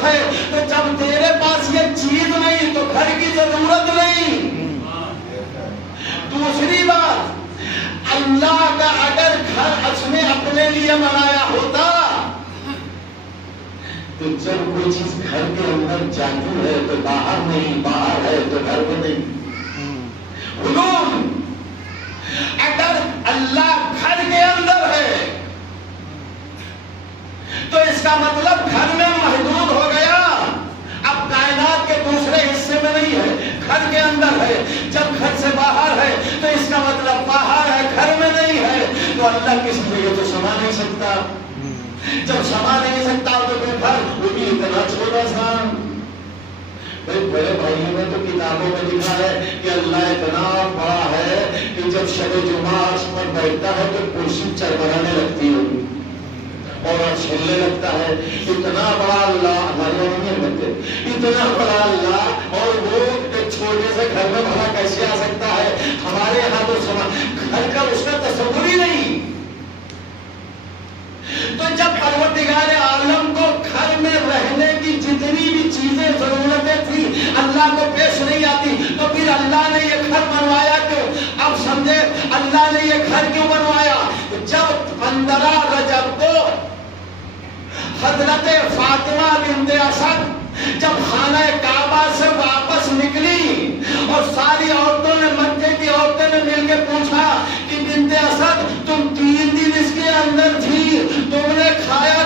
ضرورت ہے، تو جب تیرے پاس یہ چیز نہیں تو گھر کی ضرورت نہیں۔ دوسری بات، اللہ کا اگر گھر اس نے اپنے لیے بنایا ہوتا تو جب کوئی چیز گھر کے اندر جاتی ہے تو باہر نہیں، باہر ہے تو گھر میں نہیں۔ علوم، اگر اللہ گھر کے اندر ہے تو اس کا مطلب گھر میں محدود ہو گیا، اب کائنات کے دوسرے حصے میں نہیں ہے، گھر کے اندر ہے۔ جب گھر سے باہر ہے تو اس کا مطلب باہر ہے، گھر میں نہیں ہے۔ تو اللہ کسی جگہ تو سما نہیں سکتا، جب سما نہیں سکتا تو پھر گھر وہ بھی اتنا چھوٹا سا۔ بڑے بھائیوں نے تو کتابوں میں لکھا ہے کہ اللہ اتنا بڑا ہے کہ جب شب جمعہ عرش پر بیٹھتا ہے تو کرسی چرمرانے لگتی ہے اور چھلنے لگتا ہے۔ اتنا بڑا اللہ، ہمارے یہاں نہیں ہوتے، اتنا بڑا اللہ، اور وہ ایک چھوٹے سے گھر میں بھلا کیسے آ سکتا ہے؟ ہمارے یہاں تو سما گھر کا اس کا تصور ہی نہیں۔ تو جب پروردگار عالم کو گھر میں رہنے کی جتنی بھی چیزیں ضرورتیں تھی اللہ کو پیش نہیں آتی، تو پھر اللہ نے یہ گھر بنوایا کیوں؟ اب سمجھے اللہ نے یہ گھر کیوں بنوایا؟ جب 15 رجب کو حضرت فاطمہ بنت اسد جب خانہ کعبہ سے واپس نکلی اور ساری عورتوں نے، مکے کی عورتوں نے مل کے پوچھا کہ بنت اسد تم 3 دن اس کے اندر تھی، تم نے کھایا